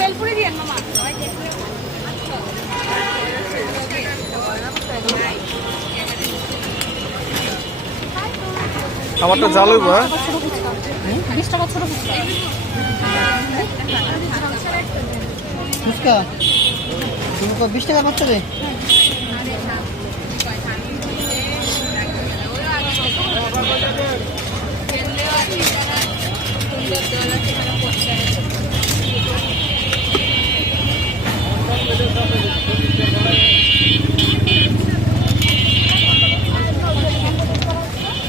বেলপুরি দিয়ে মামা আমারটা জাল হইব। 20 টাকা ছোট ফুচকা তুমি 20 টাকা মাত্র রে।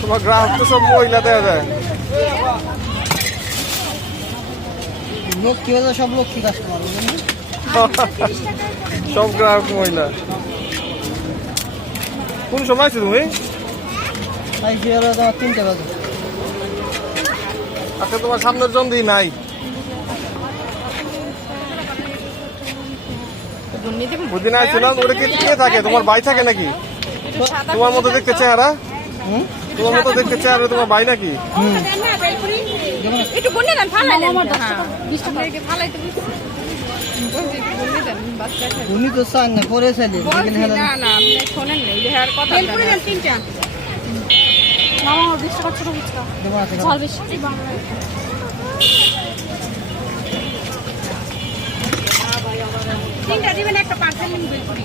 তোমার গ্রাহক তো সব মহিলা দেওয়া যায়। লক্ষ্মী হলো সব লক্ষ্মী কাস্টমার সব গ্রাহক মহিলা। কোন সময় আছো তুমি? আইসি হলো তোমার 3টা বাজে। আচ্ছা তোমার সামনের জন্যই নাই। বুঝি না ছিলাম ওটা কি কে থাকে? তোমার ভাই থাকে নাকি? তোমার মতো দেখতে চেহারা? তোমার মতো দেখতে চেহারা তোমার ভাই নাকি? একটু বন্যে দেন ফালাইলেন আমার 10 টাকা 20 টাকা ফালাইতে উনি তো চান না পরে চাইলে না না আপনি শোনেন না এই আর কথা বেলপুরি দেন 3টা মামা 20 টাকা ছোট ফুচকা ঝাল বেশি তিনটা দিবেন একটা পার্সেল নিন বেলপুরি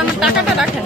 আমার টাকাটা রাখেন।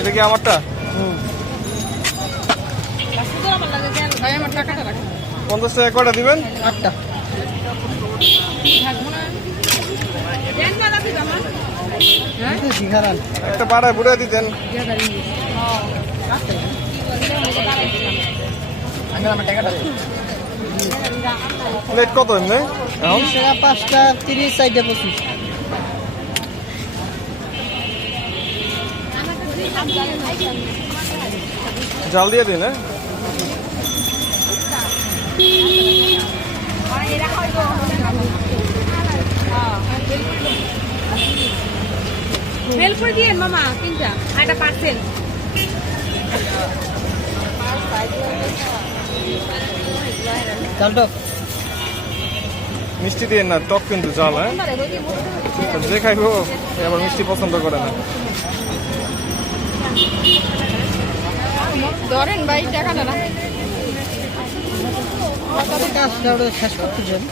এটা কি আমারটা? 50 টাকা কয়টা দিবেন? 8টা একটা বাড়ায় বুড়ে দিতেন। প্লেট কত এমনি? 5টা 30 4টা 25। জাল দিয়ে দিন। হ্যাঁ বেলপুরি দিয়ে মামা 3টা একটা পার্সেল চাল টক মিষ্টি দিয়ে না, টক কিন্তু জাল। হ্যাঁ যে খাইবো আবার মিষ্টি পছন্দ করে না। ধরেন ভাই টাকাটা না কাজটা শেষ করতে চান।